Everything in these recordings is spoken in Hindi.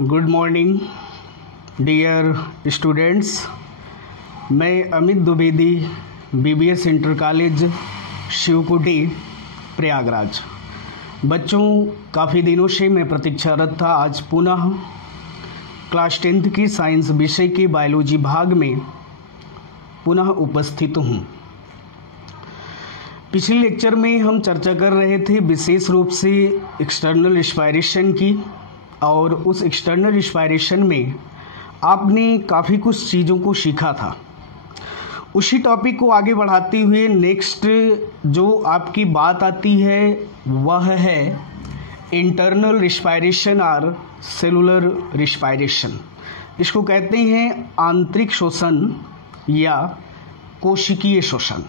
Good morning dear students. मैं Amit Dwivedi, BBS inter college Shivkuti Prayagraj. बच्चों, काफ़ी दिनों से मैं प्रतीक्षारत था। आज पुनः क्लास 10th की साइंस विषय के बायोलॉजी भाग में पुनः उपस्थित हूँ। पिछले लेक्चर में हम चर्चा कर रहे थे विशेष रूप से एक्सटर्नल रिस्पायरेशन की, और उस एक्सटर्नल रिस्पायरेशन में आपने काफ़ी कुछ चीज़ों को सीखा था। उसी टॉपिक को आगे बढ़ाते हुए नेक्स्ट जो आपकी बात आती है वह है इंटरनल रिस्पायरेशन और सेलुलर रिस्पायरेशन। इसको कहते हैं आंतरिक शोषण या कोशिकीय शोषण।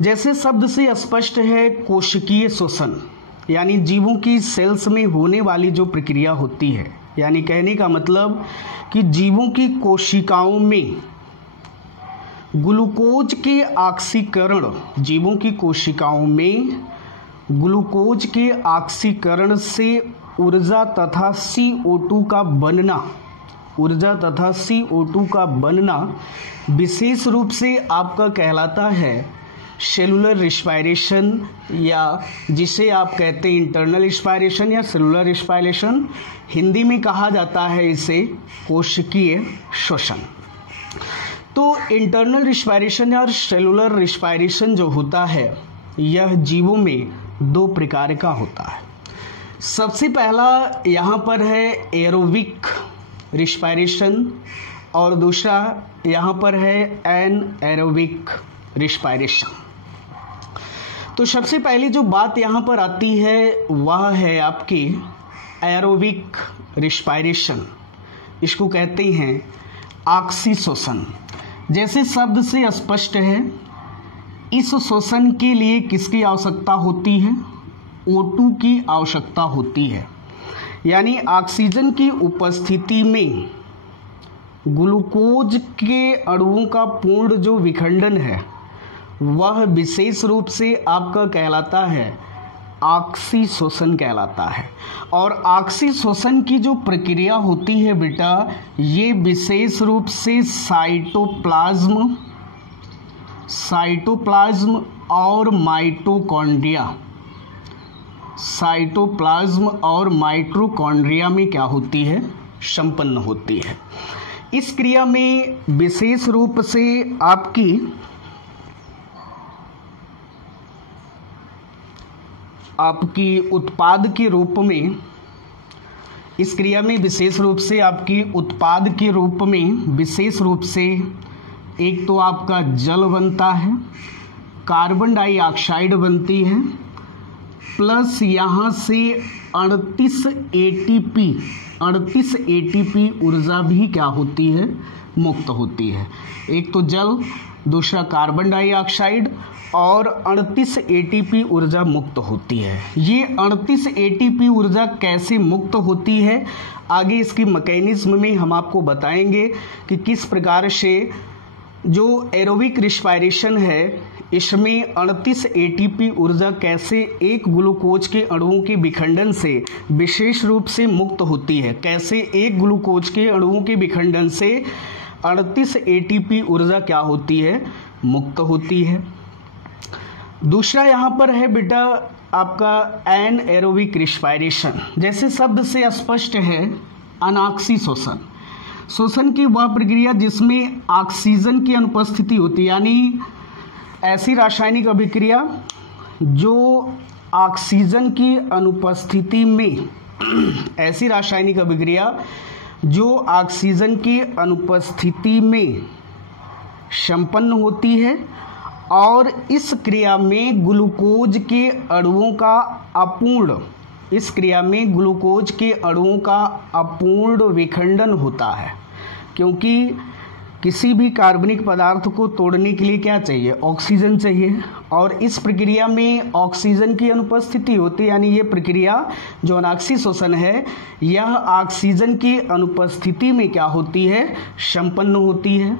जैसे शब्द से स्पष्ट है, कोशिकीय शोषण यानी जीवों की सेल्स में होने वाली जो प्रक्रिया होती है, यानी कहने का मतलब कि जीवों की कोशिकाओं में ग्लूकोज के ऑक्सीकरण, जीवों की कोशिकाओं में ग्लूकोज के ऑक्सीकरण से ऊर्जा तथा CO2 का बनना, ऊर्जा तथा CO2 का बनना विशेष रूप से आपका कहलाता है सेलुलर रिस्पायरेशन, या जिसे आप कहते हैं इंटरनल रिस्पायरेशन या सेलुलर रिस्पायरेशन। हिंदी में कहा जाता है इसे कोशिकीय शोषण। तो इंटरनल रिस्पायरेशन और सेलुलर रिस्पायरेशन जो होता है यह जीवों में दो प्रकार का होता है। सबसे पहला यहाँ पर है एरोबिक रिस्पायरेशन और दूसरा यहाँ पर है एनएरोबिक रिस्पायरेशन। तो सबसे पहली जो बात यहाँ पर आती है वह है आपकी एरोबिक रिस्पायरेशन। इसको कहते हैं ऑक्सीशोषण। जैसे शब्द से स्पष्ट है, इस शोषण के लिए किसकी आवश्यकता होती है? O2 की आवश्यकता होती है। यानी ऑक्सीजन की उपस्थिति में ग्लूकोज के अणुओं का पूर्ण जो विखंडन है वह विशेष रूप से आपका कहलाता है ऑक्सीशोषण कहलाता है। और ऑक्सीशोषण की जो प्रक्रिया होती है बेटा, ये विशेष रूप से साइटोप्लाज्म और माइटोकॉन्ड्रिया में क्या होती है? संपन्न होती है। इस क्रिया में विशेष रूप से आपकी उत्पाद के रूप में, इस क्रिया में विशेष रूप से आपकी उत्पाद के रूप में विशेष रूप से एक तो आपका जल बनता है, कार्बन डाइऑक्साइड बनती है, प्लस यहाँ से 38 ATP ऊर्जा भी क्या होती है? मुक्त होती है। एक तो जल, दूसरा कार्बन डाइऑक्साइड और 38 ATP ऊर्जा मुक्त होती है। ये 38 ATP ऊर्जा कैसे मुक्त होती है, आगे इसकी मैकेनिज्म में हम आपको बताएंगे कि किस प्रकार से जो एरोबिक रिस्पायरेशन है इसमें 38 ATP ऊर्जा कैसे एक ग्लूकोज के अणुओं के विखंडन से विशेष रूप से मुक्त होती है। कैसे एक ग्लूकोज के अणुओं के विखंडन से 38 ATP ऊर्जा क्या होती है? मुक्त होती है। दूसरा यहाँ पर है बेटा आपका एनएरोबिक रिस्पायरेशन। जैसे शब्द से स्पष्ट है, अनाक्सी शोषण। शोषण की वह प्रक्रिया जिसमें ऑक्सीजन की अनुपस्थिति होती है, यानी ऐसी रासायनिक अभिक्रिया जो ऑक्सीजन की अनुपस्थिति में ऐसी रासायनिक अभिक्रिया जो ऑक्सीजन की अनुपस्थिति में संपन्न होती है, और इस क्रिया में ग्लूकोज के अणुओं का अपूर्ण विखंडन होता है। क्योंकि किसी भी कार्बनिक पदार्थ को तोड़ने के लिए क्या चाहिए? ऑक्सीजन चाहिए, और इस प्रक्रिया में ऑक्सीजन की अनुपस्थिति होती है। यानी ये प्रक्रिया जो अनाक्सी शोषण है यह ऑक्सीजन की अनुपस्थिति में क्या होती है? संपन्न होती है।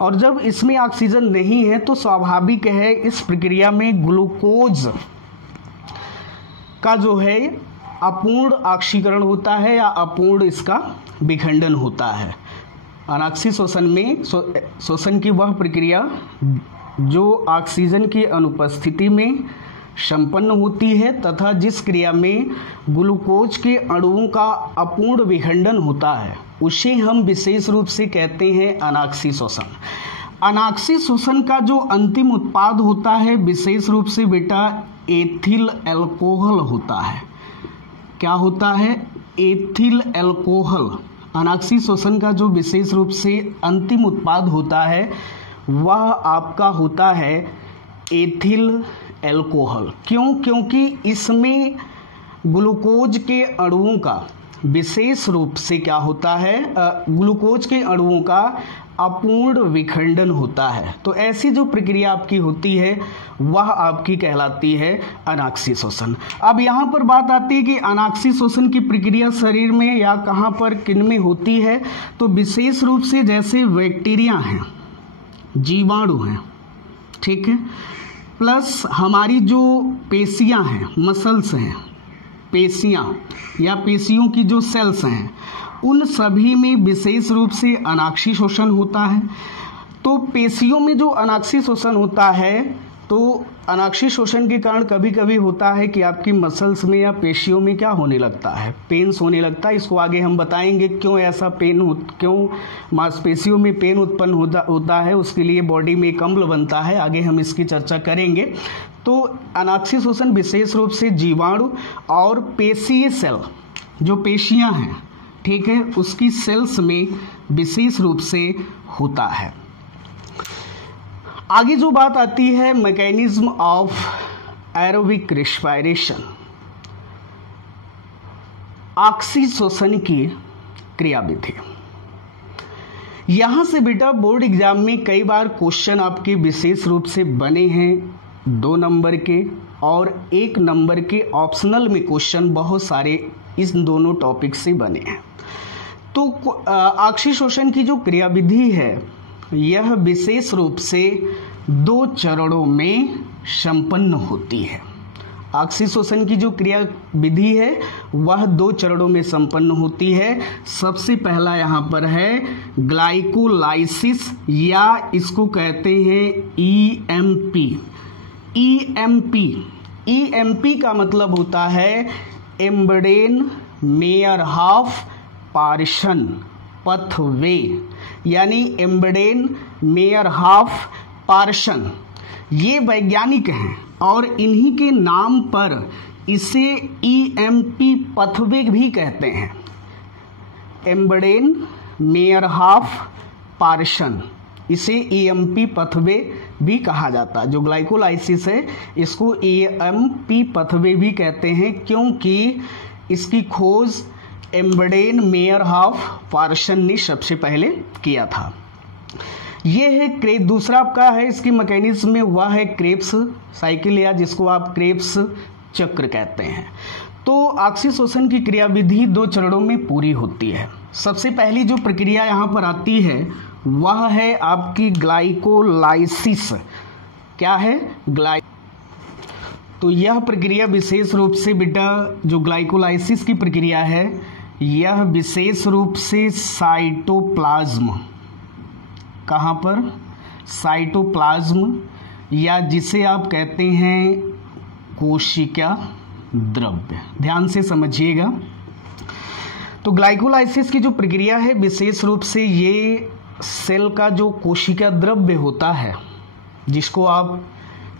और जब इसमें ऑक्सीजन नहीं है तो स्वाभाविक है इस प्रक्रिया में ग्लूकोज का जो है अपूर्ण ऑक्सीकरण होता है या अपूर्ण इसका विखंडन होता है। अनाक्षी शोषण में शोषण की वह प्रक्रिया जो ऑक्सीजन की अनुपस्थिति में संपन्न होती है तथा जिस क्रिया में ग्लूकोज के अणुओं का अपूर्ण विखंडन होता है उसे हम विशेष रूप से कहते हैं अनाक्षी शोषण। अनाक्षी शोषण का जो अंतिम उत्पाद होता है विशेष रूप से बेटा एथिल अल्कोहल होता है। क्या होता है? Ethyl alcohol. अनाक्षी शोषण का जो विशेष रूप से अंतिम उत्पाद होता है वह आपका होता है एथिल अल्कोहल। क्यों? क्योंकि इसमें ग्लूकोज के अणुओं का विशेष रूप से क्या होता है, ग्लूकोज के अणुओं का अपूर्ण विखंडन होता है। तो ऐसी जो प्रक्रिया आपकी होती है वह आपकी कहलाती है अनाक्षी शोषण। अब यहाँ पर बात आती है कि अनाक्षी शोषण की प्रक्रिया शरीर में या कहाँ पर किन में होती है, तो विशेष रूप से जैसे बैक्टीरिया हैं, जीवाणु हैं, ठीक है, प्लस हमारी जो पेशियां हैं, मसल्स हैं, पेशियां या पेशियों की जो सेल्स हैं, उन सभी में विशेष रूप से अनाक्षी शोषण होता है। तो पेशियों में जो अनाक्षी शोषण होता है, तो अनाक्षी शोषण के कारण कभी कभी होता है कि आपकी मसल्स में या पेशियों में क्या होने लगता है, पेन्स होने लगता है। इसको आगे हम बताएंगे क्यों ऐसा क्यों मांसपेशियों में पेन उत्पन्न होता है, उसके लिए बॉडी में एक अम्ल बनता है, आगे हम इसकी चर्चा करेंगे। तो अनाक्षी शोषण विशेष रूप से जीवाणु और पेशीय सेल, जो पेशियां हैं, ठीक है, उसकी सेल्स में विशेष रूप से होता है। आगे जो बात आती है mechanism of aerobic respiration, oxy शोषण की क्रियाविधि। यहां से बेटा बोर्ड एग्जाम में कई बार क्वेश्चन आपके विशेष रूप से बने हैं 2 नंबर के और 1 नंबर के। ऑप्शनल में क्वेश्चन बहुत सारे इस दोनों टॉपिक से बने हैं। तो ऑक्सी शोषण की जो क्रियाविधि है यह विशेष रूप से 2 चरणों में संपन्न होती है। ऑक्सी शोषण की जो क्रिया विधि है वह 2 चरणों में संपन्न होती है। सबसे पहला यहाँ पर है ग्लाइकोलाइसिस या इसको कहते हैं ईएमपी। ईएमपी का मतलब होता है एम्बडेन मेयरहॉफ पार्शन पथवे, यानी एम्बडेन मेयरहॉफ पार्शन। ये वैज्ञानिक हैं और इन्हीं के नाम पर इसे ईएमपी पथवे भी कहते हैं। एम्बडेन मेयरहॉफ पार्शन, इसे ईएमपी पथवे भी कहा जाता है। जो ग्लाइकोलाइसिस है इसको ईएमपी पथवे भी कहते हैं क्योंकि इसकी खोज एम्बडेन मेयरहॉफ पार्शन ने सबसे पहले किया था। ये है दूसरा आपका है इसकी मैकेनिज्म में, वह है क्रेब्स साइकिल या जिसको आप क्रेब्स चक्र कहते हैं। तो ऑक्सी शोषण की क्रियाविधि 2 चरणों में पूरी होती है। सबसे पहली जो प्रक्रिया यहाँ पर आती है वह है आपकी ग्लाइकोलाइसिस। क्या है? तो यह प्रक्रिया विशेष रूप से बेटा जो ग्लाइकोलाइसिस की प्रक्रिया है यह विशेष रूप से साइटोप्लाज्म, कहाँ पर? साइटोप्लाज्म या जिसे आप कहते हैं कोशिका द्रव्य। ध्यान से समझिएगा। तो ग्लाइकोलाइसिस की जो प्रक्रिया है विशेष रूप से ये सेल का जो कोशिका द्रव्य होता है जिसको आप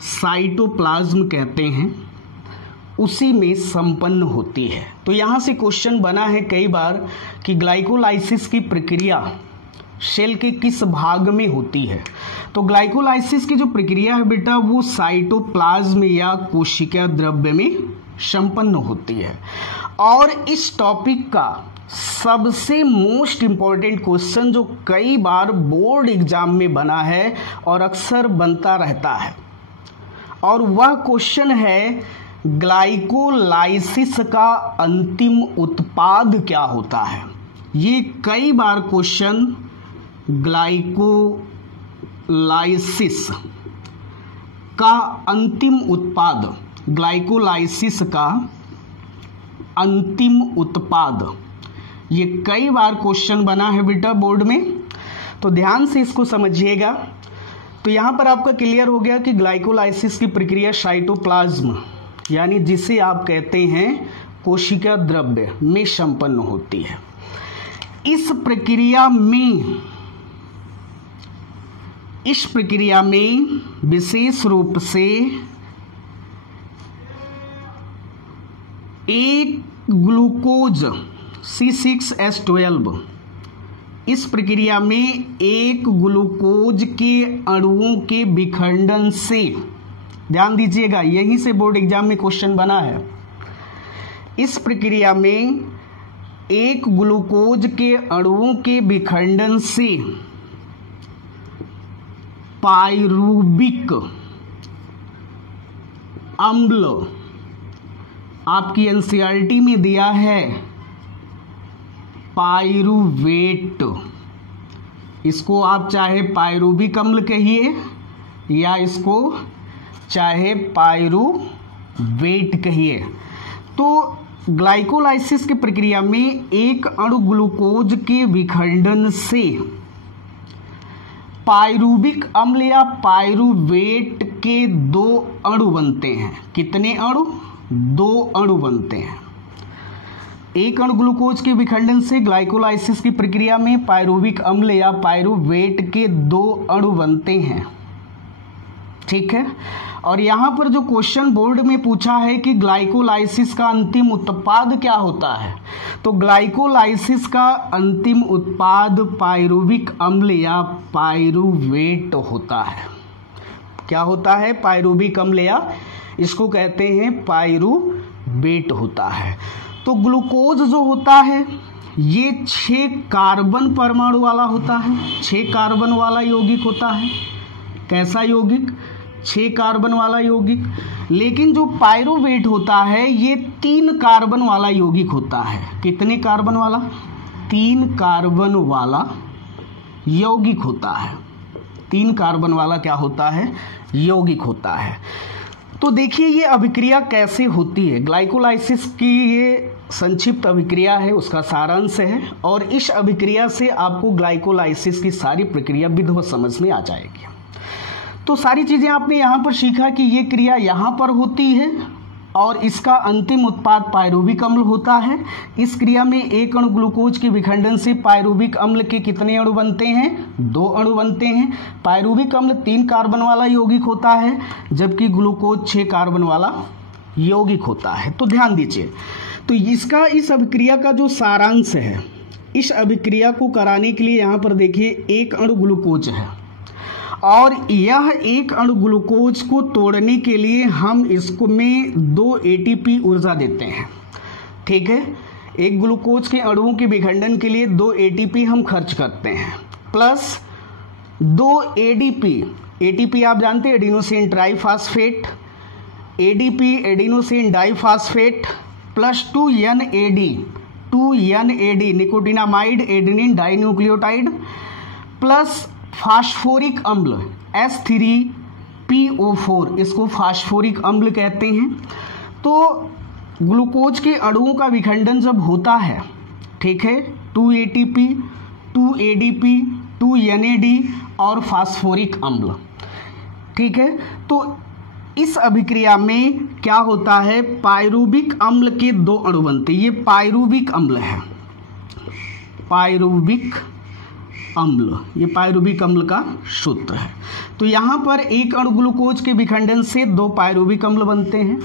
साइटोप्लाज्म कहते हैं उसी में संपन्न होती है। तो यहाँ से क्वेश्चन बना है कई बार कि ग्लाइकोलाइसिस की प्रक्रिया सेल के किस भाग में होती है। तो ग्लाइकोलाइसिस की जो प्रक्रिया है बेटा वो साइटोप्लाज्म या कोशिका द्रव्य में संपन्न होती है। और इस टॉपिक का सबसे मोस्ट इंपॉर्टेंट क्वेश्चन जो कई बार बोर्ड एग्जाम में बना है और अक्सर बनता रहता है और वह क्वेश्चन है ग्लाइकोलाइसिस का अंतिम उत्पाद क्या होता है। ये कई बार क्वेश्चन ग्लाइकोलाइसिस का अंतिम उत्पाद, ग्लाइकोलाइसिस का अंतिम उत्पाद। ये कई बार क्वेश्चन बना है बेटा बोर्ड में, तो ध्यान से इसको समझिएगा। तो यहाँ पर आपका क्लियर हो गया कि ग्लाइकोलाइसिस की प्रक्रिया साइटोप्लाज्म यानी जिसे आप कहते हैं कोशिका द्रव्य में संपन्न होती है। इस प्रक्रिया में विशेष रूप से एक ग्लूकोज C6H12, इस प्रक्रिया में एक ग्लूकोज के अणुओं के विखंडन से, ध्यान दीजिएगा यहीं से बोर्ड एग्जाम में क्वेश्चन बना है, इस प्रक्रिया में एक ग्लूकोज के अणुओं के विखंडन से पाइरूविक अम्ल, आपकी एनसीईआरटी में दिया है पाइरूवेट, इसको आप चाहे पाइरूविक अम्ल कहिए या इसको चाहे पाइरूवेट कहिए। तो ग्लाइकोलाइसिस की प्रक्रिया में एक अणु ग्लूकोज के विखंडन से पाइरूविक अम्ल या पाइरूवेट के 2 अणु बनते हैं। कितने अणु? 2 अणु बनते हैं। एक अणु ग्लूकोज के विखंडन से ग्लाइकोलाइसिस की प्रक्रिया में पाइरूविक अम्ल या पाइरूवेट के 2 अणु बनते हैं। ठीक है। और यहां पर जो क्वेश्चन बोर्ड में पूछा है कि ग्लाइकोलाइसिस का अंतिम उत्पाद क्या होता है, तो ग्लाइकोलाइसिस का अंतिम उत्पाद पाइरूविक अम्ल या पाइरूवेट होता है। क्या होता है? पाइरूविक अम्ल या इसको कहते हैं पाइरूवेट होता है। तो ग्लूकोज जो होता है ये 6 कार्बन परमाणु वाला होता है, 6 कार्बन वाला यौगिक होता है। कैसा यौगिक? 6 कार्बन वाला यौगिक। लेकिन जो पाइरूवेट होता है ये 3 कार्बन वाला यौगिक होता है। कितने कार्बन वाला? 3 कार्बन वाला यौगिक होता है। 3 कार्बन वाला क्या होता है? यौगिक होता है। तो देखिए ये अभिक्रिया कैसे होती है। ग्लाइकोलाइसिस की ये संक्षिप्त अभिक्रिया है, उसका सारांश है, और इस अभिक्रिया से आपको ग्लाइकोलाइसिस की सारी प्रक्रिया विधिवत समझ में आ जाएगी। तो सारी चीजें आपने यहाँ पर सीखा कि ये क्रिया यहाँ पर होती है और इसका अंतिम उत्पाद पाइरूविक अम्ल होता है। इस क्रिया में एक अणु ग्लूकोज के विखंडन से पाइरूविक अम्ल के कितने अणु बनते हैं? 2 अणु बनते हैं। पाइरूविक अम्ल 3 कार्बन वाला यौगिक होता है जबकि ग्लूकोज 6 कार्बन वाला यौगिक होता है। तो ध्यान दीजिए, तो इसका इस अभिक्रिया का जो सारांश है, इस अभिक्रिया को कराने के लिए यहाँ पर देखिए एक अणु ग्लूकोज है और यह एक अणु ग्लूकोज को तोड़ने के लिए हम इसको में 2 एटीपी ऊर्जा देते हैं। ठीक है, एक ग्लूकोज के अणुओं के विखंडन के लिए 2 एटीपी हम खर्च करते हैं, प्लस 2 एडीपी। एटीपी आप जानते हैं adenosine triphosphate, ADP adenosine diphosphate, plus 2 NAD nicotinamide adenine dinucleotide, plus phosphoric अम्ल H3PO4, इसको फास्फोरिक अम्ल कहते हैं। तो ग्लूकोज के अणुओं का विखंडन जब होता है, ठीक है, 2 ATP, 2 ADP, 2 NAD और फास्फोरिक अम्ल। ठीक है, तो इस अभिक्रिया में क्या होता है? पाइरूविक अम्ल के 2 अणु बनते हैं। ये पाइरूविक अम्ल है, पाइरूविक अम्ल, ये पाइरूविक अम्ल का सूत्र है। तो यहाँ पर एक अणु ग्लूकोज के विखंडन से 2 पाइरूविक अम्ल बनते हैं,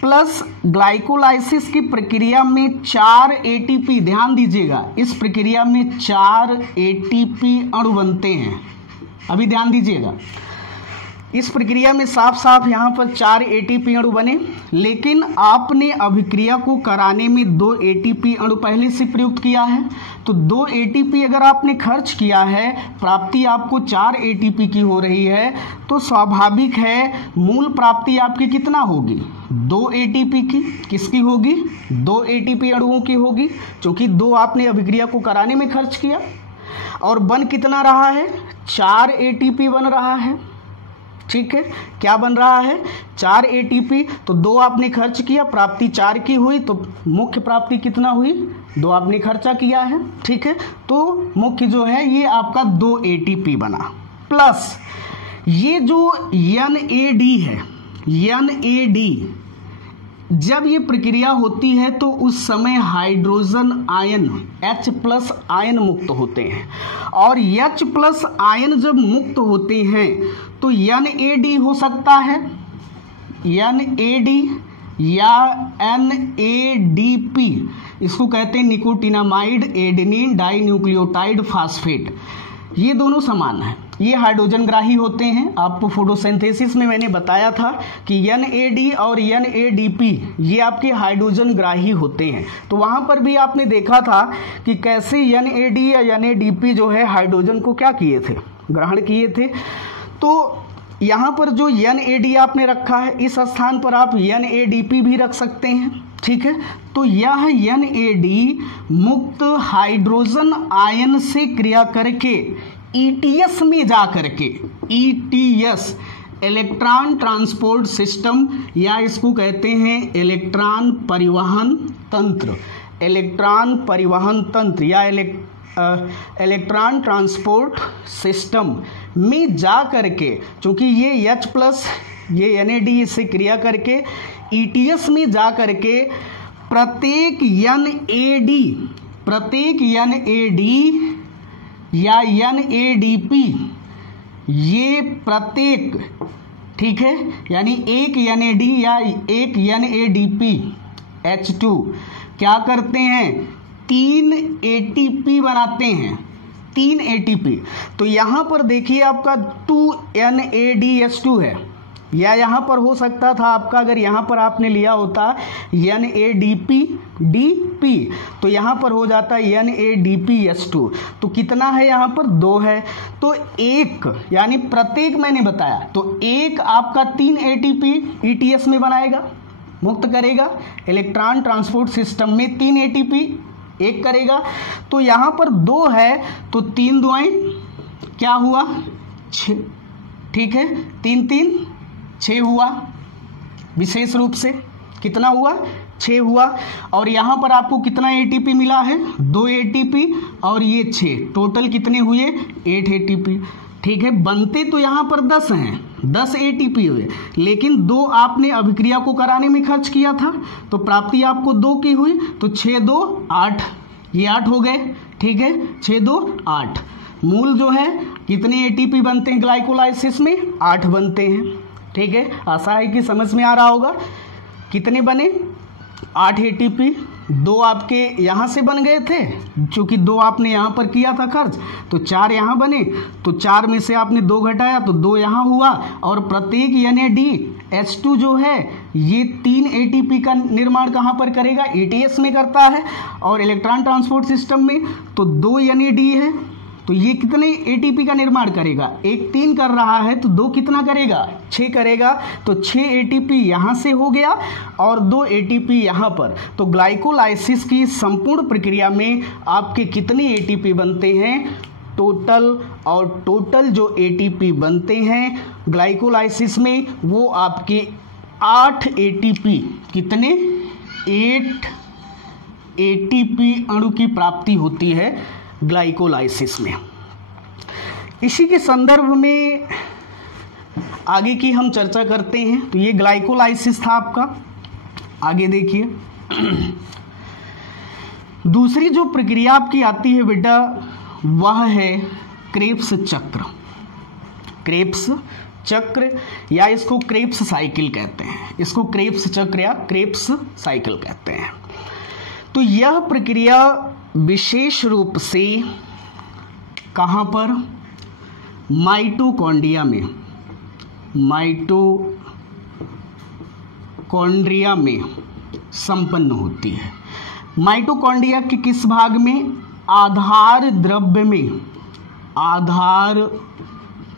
प्लस ग्लाइकोलाइसिस की प्रक्रिया में 4 एटीपी, ध्यान दीजिएगा इस प्रक्रिया में 4 एटीपी अणु बनते हैं। अभी ध्यान दीजिएगा, इस प्रक्रिया में साफ साफ यहाँ पर 4 एटीपी अणु बने, लेकिन आपने अभिक्रिया को कराने में 2 एटीपी अणु पहले से प्रयुक्त किया है। तो 2 एटीपी अगर आपने खर्च किया है, प्राप्ति आपको 4 एटीपी की हो रही है, तो स्वाभाविक है मूल प्राप्ति आपकी कितना होगी? 2 एटीपी की। किसकी होगी? 2 एटीपी अणुओं की होगी, क्योंकि 2 आपने अभिक्रिया को कराने में खर्च किया। और बन कितना रहा है? 4 एटीपी बन रहा है। ठीक है, क्या बन रहा है 4 ATP, तो 2 आपने खर्च किया, प्राप्ति 4 की हुई, तो मुख्य प्राप्ति कितना हुई 2 आपने खर्चा किया है। ठीक है, तो मुख्य जो है ये आपका 2 ATP बना, प्लस ये जो NAD है, NAD जब ये प्रक्रिया होती है तो उस समय हाइड्रोजन आयन H+ आयन मुक्त होते हैं, और H+ आयन जब मुक्त होते हैं तो NAD हो सकता है, NAD या NADP, इसको कहते हैं निकोटिनामाइड एडेनिन डाइन्यूक्लियोटाइड फास्फेट। ये दोनों समान हैं, ये हाइड्रोजन ग्राही होते हैं। आपको फोटोसिंथेसिस में मैंने बताया था कि NAD और NADP ये आपके हाइड्रोजन ग्राही होते हैं, तो वहाँ पर भी आपने देखा था कि कैसे NAD या NADP जो है हाइड्रोजन को क्या किए थे, ग्रहण किए थे। तो यहाँ पर जो NAD आपने रखा है, इस स्थान पर आप NADP भी रख सकते हैं। ठीक है, तो यह NAD मुक्त हाइड्रोजन आयन से क्रिया करके ETS में जा करके, ETS इलेक्ट्रॉन ट्रांसपोर्ट सिस्टम, या इसको कहते हैं इलेक्ट्रॉन परिवहन तंत्र, इलेक्ट्रॉन परिवहन तंत्र या इलेक्ट्रॉन ट्रांसपोर्ट सिस्टम में जा करके, क्योंकि ये H+ ये NAD से क्रिया करके ETS में जा करके प्रत्येक NAD या NADP ये प्रत्येक, ठीक है, यानी एक NAD या एक NADP H2 क्या करते हैं 3 ATP बनाते हैं, 3 ATP। तो यहाँ पर देखिए आपका 2 NADH2 है, या यहाँ पर हो सकता था आपका, अगर यहाँ पर आपने लिया होता NADP DP, तो यहाँ पर हो जाता NADPH2। तो कितना है यहाँ पर 2 है, तो एक यानी प्रत्येक मैंने बताया, तो एक आपका 3 ATP ETS में बनाएगा, मुक्त करेगा, इलेक्ट्रॉन ट्रांसपोर्ट सिस्टम में 3 ATP एक करेगा। तो यहाँ पर 2 है, तो 3 दुआएं क्या हुआ 6, ठीक है, 3 3 6 हुआ, विशेष रूप से कितना हुआ 6 हुआ। और यहाँ पर आपको कितना ATP मिला है 2 ATP और ये 6, टोटल कितने हुए 8 ATP। ठीक है, बनते तो यहाँ पर 10 हैं, 10 ATP हुए, लेकिन 2 आपने अभिक्रिया को कराने में खर्च किया था, तो प्राप्ति आपको 2 की हुई, तो 6 2 8, ये 8 हो गए। ठीक है, 6 2 8, मूल जो है कितने ATP बनते हैं ग्लाइकोलाइसिस में 8 बनते हैं। ठीक है, आशा है कि समझ में आ रहा होगा। कितने बने 8 ATP, 2 आपके यहाँ से बन गए थे, क्योंकि 2 आपने यहाँ पर किया था खर्च, तो 4 यहाँ बने, तो 4 में से आपने 2 घटाया तो 2 यहाँ हुआ। और प्रत्येक NADH2 जो है ये 3 ATP का निर्माण कहाँ पर करेगा ETS में करता है, और इलेक्ट्रॉन ट्रांसपोर्ट सिस्टम में तो 2 NAD है, तो ये कितने ATP का निर्माण करेगा, एक 3 कर रहा है तो 2 कितना करेगा 6 करेगा, तो 6 ATP यहाँ से हो गया और 2 ATP यहाँ पर। तो ग्लाइकोलाइसिस की संपूर्ण प्रक्रिया में आपके कितने ATP बनते हैं टोटल, और टोटल जो ATP बनते हैं ग्लाइकोलाइसिस में वो आपके 8 ATP, कितने 8 ATP अणु की प्राप्ति होती है ग्लाइकोलाइसिस में। इसी के संदर्भ में आगे की हम चर्चा करते हैं। तो ये ग्लाइकोलाइसिस था आपका। आगे देखिए दूसरी जो प्रक्रिया आपकी आती है बेटा वह है क्रेब्स चक्र। क्रेब्स चक्र या इसको क्रेब्स साइकिल कहते हैं, इसको क्रेब्स चक्र या क्रेब्स साइकिल कहते हैं। तो यह प्रक्रिया विशेष रूप से कहाँ पर माइटोकॉन्ड्रिया में, माइटोकॉन्ड्रिया में संपन्न होती है। माइटोकॉन्ड्रिया के किस भाग में, आधार द्रव्य में, आधार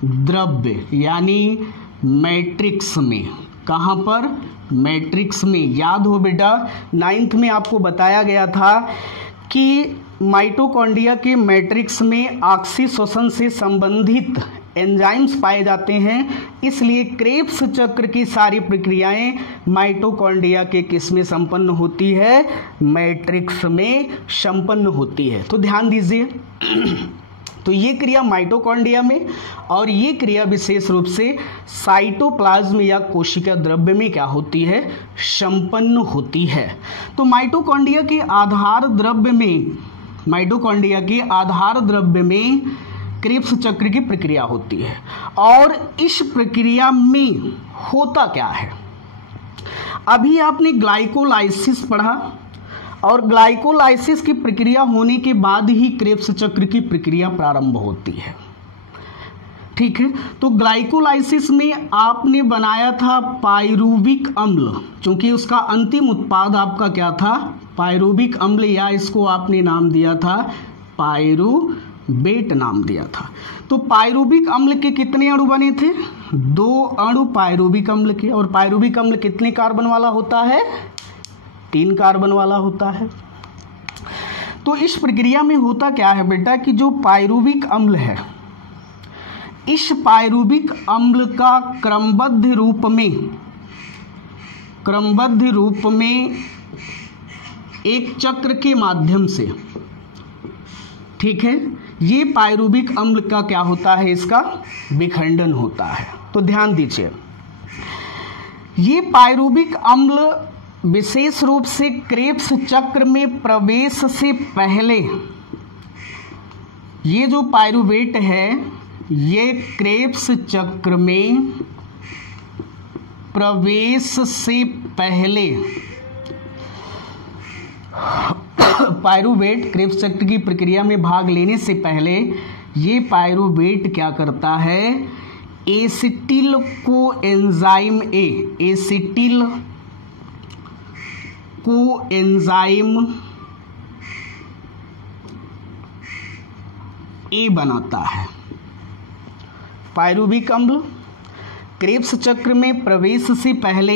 द्रव्य यानी मैट्रिक्स में। कहाँ पर मैट्रिक्स में। याद हो बेटा 9th में आपको बताया गया था कि माइटोकॉन्ड्रिया के मैट्रिक्स में ऑक्सीश्वसन से संबंधित एंजाइम्स पाए जाते हैं, इसलिए क्रेब्स चक्र की सारी प्रक्रियाएं माइटोकॉन्ड्रिया के किस में संपन्न होती है? मैट्रिक्स में संपन्न होती है। तो ध्यान दीजिए, तो ये क्रिया माइटोकॉन्ड्रिया में और ये क्रिया विशेष रूप से साइटोप्लाज्म या कोशिका द्रव्य में क्या होती है? संपन्न होती है। तो माइटोकॉन्ड्रिया के आधार द्रव्य में क्रेब्स चक्र की प्रक्रिया होती है। और इस प्रक्रिया में होता क्या है? अभी आपने ग्लाइकोलाइसिस पढ़ा और ग्लाइकोलाइसिस की प्रक्रिया होने के बाद ही क्रेब्स चक्र की प्रक्रिया प्रारंभ होती है। ठीक है, तो ग्लाइकोलाइसिस में आपने बनाया था पायरुविक अम्ल, क्योंकि उसका अंतिम उत्पाद आपका क्या था? पायरुविक अम्ल, या इसको आपने नाम दिया था पायरुवेट नाम दिया था। तो पायरुविक अम्ल के कितने अणु बने थे? 2 अणु पायरुविक अम्ल के। और पायरुविक अम्ल कितने कार्बन वाला होता है? 3 कार्बन वाला होता है। तो इस प्रक्रिया में होता क्या है बेटा कि जो पायरुविक अम्ल है, इस पायरुविक अम्ल का क्रमबद्ध रूप में एक चक्र के माध्यम से, ठीक है, ये पायरुविक अम्ल का क्या होता है? इसका विखंडन होता है। तो ध्यान दीजिए, ये पायरुविक अम्ल विशेष रूप से क्रेब्स चक्र में प्रवेश से पहले, ये जो पायरुवेट है ये क्रेब्स चक्र में प्रवेश से पहले, पायरुवेट क्रेब्स चक्र की प्रक्रिया में भाग लेने से पहले ये पायरुवेट क्या करता है? एसिटिल कोएंजाइम ए बनाता है। पायरुविक अम्ल क्रेब्स चक्र में प्रवेश से पहले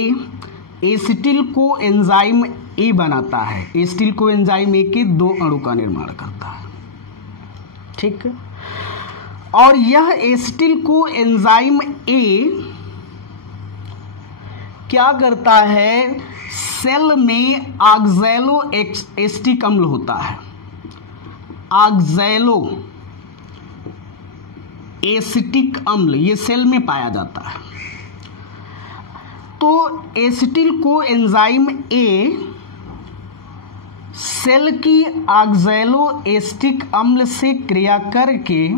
एसिटिल कोएंजाइम ए बनाता है। एसिटिल कोएंजाइम ए के 2 अणु का निर्माण करता है। ठीक है, और यह एसिटिल कोएंजाइम ए क्या करता है? सेल में ऑक्सैलो एसिटिक अम्ल होता है। ऑक्सैलो एसिटिक अम्ल ये सेल में पाया जाता है। तो एसिटिल कोएंजाइम ए सेल की ऑक्सैलो एसिटिक अम्ल से क्रिया करके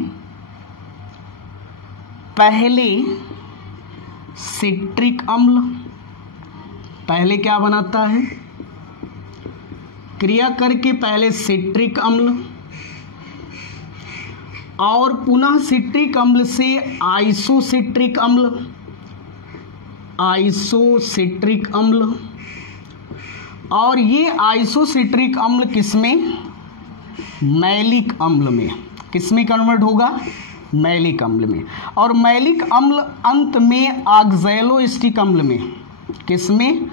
पहले सिट्रिक अम्ल, पहले क्या बनाता है? क्रिया करके पहले सिट्रिक अम्ल और पुनः सिट्रिक अम्ल से आइसोसिट्रिक अम्ल, और ये आइसोसिट्रिक अम्ल किसमें? मैलिक अम्ल में। किसमें कन्वर्ट होगा? मैलिक अम्ल में। और मैलिक अम्ल अंत में ऑक्सैलो एसिटिक अम्ल में, किसमें?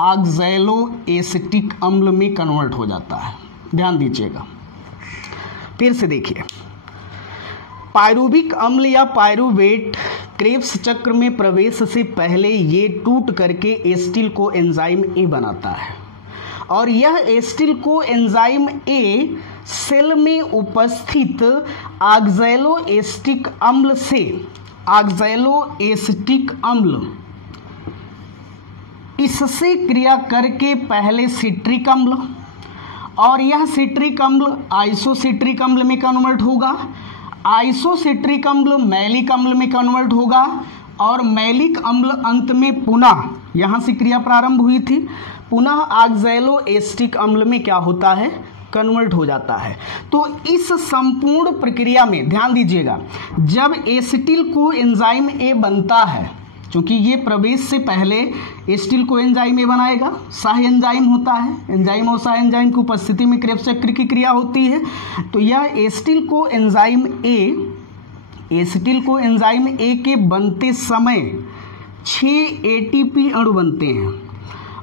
ऑक्सैलो एसिटिक अम्ल में कन्वर्ट हो जाता है। ध्यान दीजिएगा, फिर से देखिए, पायरुविक अम्ल या पायरुवेट क्रेब्स चक्र में प्रवेश से पहले ये टूट करके एसिटिल कोएंजाइम ए बनाता है। और यह एसिटिल कोएंजाइम ए सेल में उपस्थित ऑक्सैलो एसिटिक अम्ल से, ऑक्सैलो एसिटिक अम्ल इससे क्रिया करके पहले सिट्रिक अम्ल, और यह सिट्रिक अम्ल आइसोसिट्रिक अम्ल में कन्वर्ट होगा। आइसोसिट्रिक अम्ल मैलिक अम्ल में कन्वर्ट होगा, और मैलिक अम्ल अंत में पुनः, यहाँ से क्रिया प्रारंभ हुई थी, पुनः ऑक्सैलो एसिटिक अम्ल में क्या होता है? कन्वर्ट हो जाता है। तो इस संपूर्ण प्रक्रिया में ध्यान दीजिएगा, जब एसिटिल कोएंजाइम ए बनता है, क्योंकि ये प्रवेश से पहले एसिटिल कोएंजाइम ए बनाएगा, सह एंजाइम होता है, एंजाइम और सह एंजाइम की उपस्थिति में क्रेब्स चक्र की क्रिया होती है। तो यह एसिटिल कोएंजाइम ए के बनते समय 6 एटीपी अणु बनते हैं।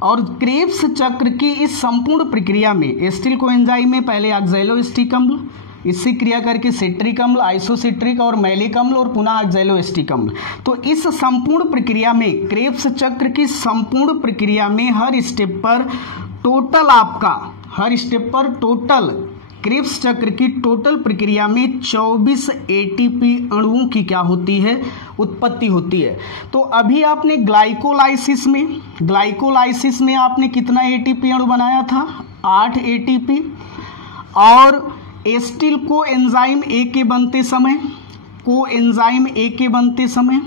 और क्रेब्स चक्र की इस संपूर्ण प्रक्रिया में एसिटिल कोएंजाइम में पहले ऑक्सैलो एसिटिक अम्ल, इससे क्रिया करके सिट्रिक अम्ल, आइसोसिट्रिक और मैलिक अम्ल और पुनः ऑक्सैलोएस्टिक अम्ल। तो इस संपूर्ण प्रक्रिया में, क्रेब्स चक्र की संपूर्ण प्रक्रिया में हर स्टेप पर टोटल क्रेब्स चक्र की टोटल प्रक्रिया में 24 एटीपी अणुओं की क्या होती है, उत्पत्ति होती है। तो अभी आपने ग्लाइकोलाइसिस में आपने कितना एटीपी अणु बनाया था, 8 एटीपी। और एस्टिल कोएंजाइम ए के बनते समय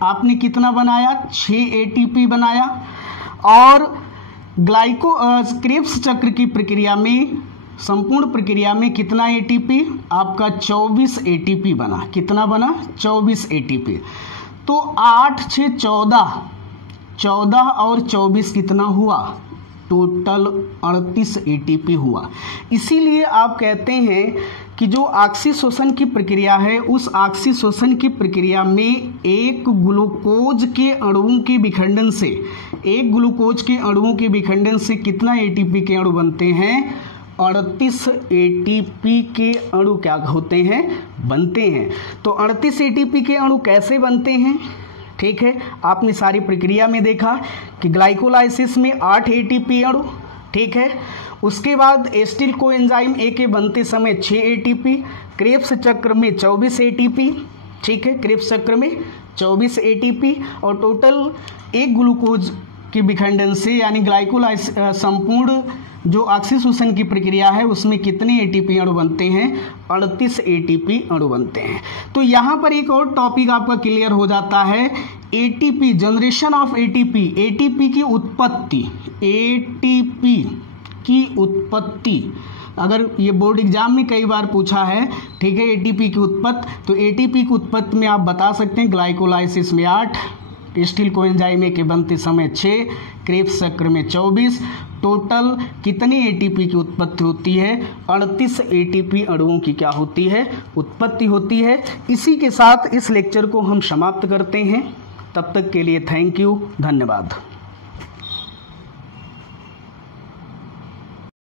आपने कितना बनाया, 6 एटीपी बनाया। और क्रेब्स चक्र की प्रक्रिया में, संपूर्ण प्रक्रिया में कितना एटीपी, आपका 24 एटीपी बना। कितना बना, 24 एटीपी। तो 8 6 14 और 24 कितना हुआ, टोटल 38 एटीपी हुआ। इसीलिए आप कहते हैं कि जो ऑक्सीशोषण की प्रक्रिया है, उस ऑक्सीशोषण की प्रक्रिया में एक ग्लूकोज के अणुओं के विखंडन से कितना एटीपी के अणु बनते हैं, 38 एटीपी के अणु क्या होते हैं, बनते हैं। तो 38 एटीपी के अणु कैसे बनते हैं, ठीक है। आपने सारी प्रक्रिया में देखा कि ग्लाइकोलाइसिस में 8 एटीपी अणु, ठीक है। उसके बाद एस्टिल कोएंजाइम ए के बनते समय 6 एटीपी, क्रेब्स चक्र में 24 एटीपी, ठीक है। क्रेब्स चक्र में 24 एटीपी और टोटल एक ग्लूकोज के विखंडन से, यानी ग्लाइकोलाइसिस संपूर्ण जो ऑक्सीशोषण की प्रक्रिया है उसमें कितने एटीपी अणु बनते हैं, 38 एटीपी अणु बनते हैं। तो यहाँ पर एक और टॉपिक आपका क्लियर हो जाता है, ATP, generation of ATP, ATP की उत्पत्ति। अगर ये बोर्ड एग्जाम में कई बार पूछा है, ठीक है, एटीपी की उत्पत्ति, तो एटीपी की उत्पत्ति में आप बता सकते हैं ग्लाइकोलाइसिस में 8, एस्टिल कोएंजाइम के बनते समय 6, क्रेब्स चक्र में 24, टोटल कितनी एटीपी की उत्पत्ति होती है, 38 एटीपी अणुओं की क्या होती है, उत्पत्ति होती है। इसी के साथ इस लेक्चर को हम समाप्त करते हैं। तब तक के लिए थैंक यू, धन्यवाद।